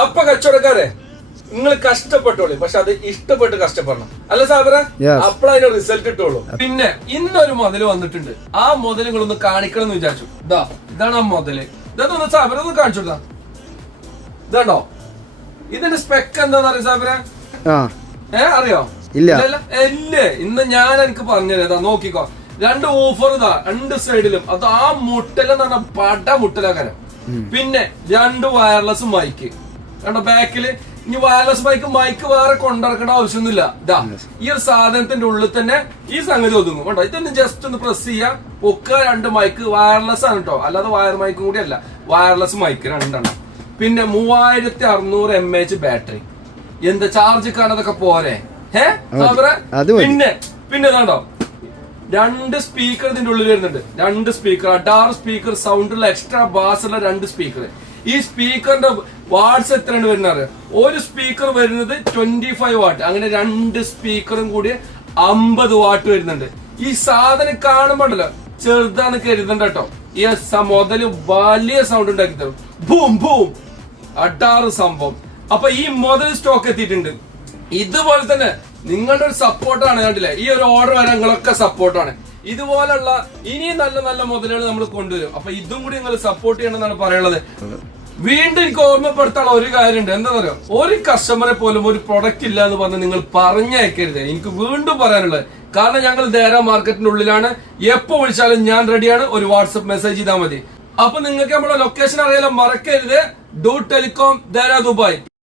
അപ്പൊ കച്ചവടക്കാരെ നിങ്ങൾ കഷ്ടപ്പെട്ടോളൂ, പക്ഷെ അത് ഇഷ്ടപ്പെട്ട് കഷ്ടപ്പെടണം, അല്ല സാബറ? അപ്പോൾ അതിന്റെ റിസൾട്ട് കിട്ടുള്ളൂ. പിന്നെ ഇന്നൊരു മുതല് വന്നിട്ടുണ്ട്. ആ മുതല് നിങ്ങളൊന്ന് കാണിക്കണം എന്ന് വിചാരിച്ചു. ഇതാണ് ആ മുതല്. ഇതൊന്ന് സാബറ ഒന്ന് കാണിച്ചു കൊടുത്താ. ഇതാണോ ഇതിന്റെ സ്പെക്ക് എന്താന്ന് അറിയോ സാബറ? അറിയോ? ഇല്ലേ. ഇന്ന് ഞാൻ എനിക്ക് പറഞ്ഞുതരാ, നോക്കിക്കോ. രണ്ട് ഓഫർ ഇതാ രണ്ട് സൈഡിലും. അത് ആ മുട്ടലെന്ന് പറഞ്ഞ പട മുട്ടലാക്കാരം. പിന്നെ രണ്ട് വയർലെസ് മൈക്ക് കണ്ടോ ബാക്കില്. ഇനി വയർലെസ് മൈക്ക് വേറെ കൊണ്ടിറക്കേണ്ട ആവശ്യമൊന്നുമില്ല. ഇതാ ഈ ഒരു സാധനത്തിന്റെ ഉള്ളിൽ തന്നെ ഈ സംഗതി ഒതുങ്ങും. കണ്ടോ, ഇതൊന്ന് ജസ്റ്റ് ഒന്ന് പ്രസ് ചെയ്യാം, ഒക്കെ രണ്ട് മൈക്ക് വയർലെസ് ആണ് കേട്ടോ, അല്ലാതെ വയർ മൈക്കും കൂടി അല്ല, വയർലെസ് മൈക്ക് രണ്ടെണ്ണം. പിന്നെ 3600 mAh ബാറ്ററി. എന്താ ചാർജ് കാണാതൊക്കെ പോരെ? പിന്നെ കണ്ടോ രണ്ട് സ്പീക്കർ ഇതിന്റെ ഉള്ളിൽ വരുന്നുണ്ട്. രണ്ട് സ്പീക്കർ, അഡാറ് സ്പീക്കർ, സൗണ്ടുള്ള എക്സ്ട്രാ ബാസ് ഉള്ള രണ്ട് സ്പീക്കർ. ഈ സ്പീക്കറിന്റെ വാട്ട്സ് എത്രയാണ് വരുന്നത്? ഒരു സ്പീക്കർ വരുന്നത് 25 വാട്ട്. അങ്ങനെ രണ്ട് സ്പീക്കറും കൂടി 50 വാട്ട് വരുന്നുണ്ട്. ഈ സാധനം കാണുമ്പോണ്ടല്ലോ ചെറുതാന്ന് കരുതണ്ട കേട്ടോ. ഈ മുതല് വലിയ സൗണ്ട് ഉണ്ടാക്കി തരും. ബൂം ബൂം അഡാറ് സംഭവം. അപ്പൊ ഈ മുതൽ സ്റ്റോക്ക് എത്തിയിട്ടുണ്ട്. ഇതുപോലെ തന്നെ നിങ്ങളുടെ ഒരു സപ്പോർട്ടാണ്. കണ്ടില്ലേ, ഈ ഒരു ഓർഡർ വരെ നിങ്ങളൊക്കെ സപ്പോർട്ടാണ്. ഇതുപോലുള്ള ഇനിയും നല്ല നല്ല മുതലുകൾ നമ്മൾ കൊണ്ടുവരും. അപ്പൊ ഇതും കൂടി നിങ്ങൾ സപ്പോർട്ട് ചെയ്യണമെന്നാണ് പറയുന്നത്. വീണ്ടും എനിക്ക് ഓർമ്മപ്പെടുത്താനുള്ള ഒരു കാര്യമുണ്ട്. എന്താ പറയുക, ഒരു കസ്റ്റമറെ പോലും ഒരു പ്രൊഡക്റ്റ് ഇല്ല എന്ന് പറഞ്ഞ് നിങ്ങൾ പറഞ്ഞയക്കരുത്. എനിക്ക് വീണ്ടും പറയാനുള്ളത്, കാരണം ഞങ്ങൾ ദേര മാർക്കറ്റിന്റെ ഉള്ളിലാണ്. എപ്പോ വിളിച്ചാലും ഞാൻ റെഡിയാണ്. ഒരു വാട്സപ്പ് മെസ്സേജ് ചെയ്താൽ മതി. അപ്പൊ നിങ്ങൾക്ക് നമ്മുടെ ലൊക്കേഷൻ അറിയാലോ, മറക്കരുത്. Du telecom Deira Dubai.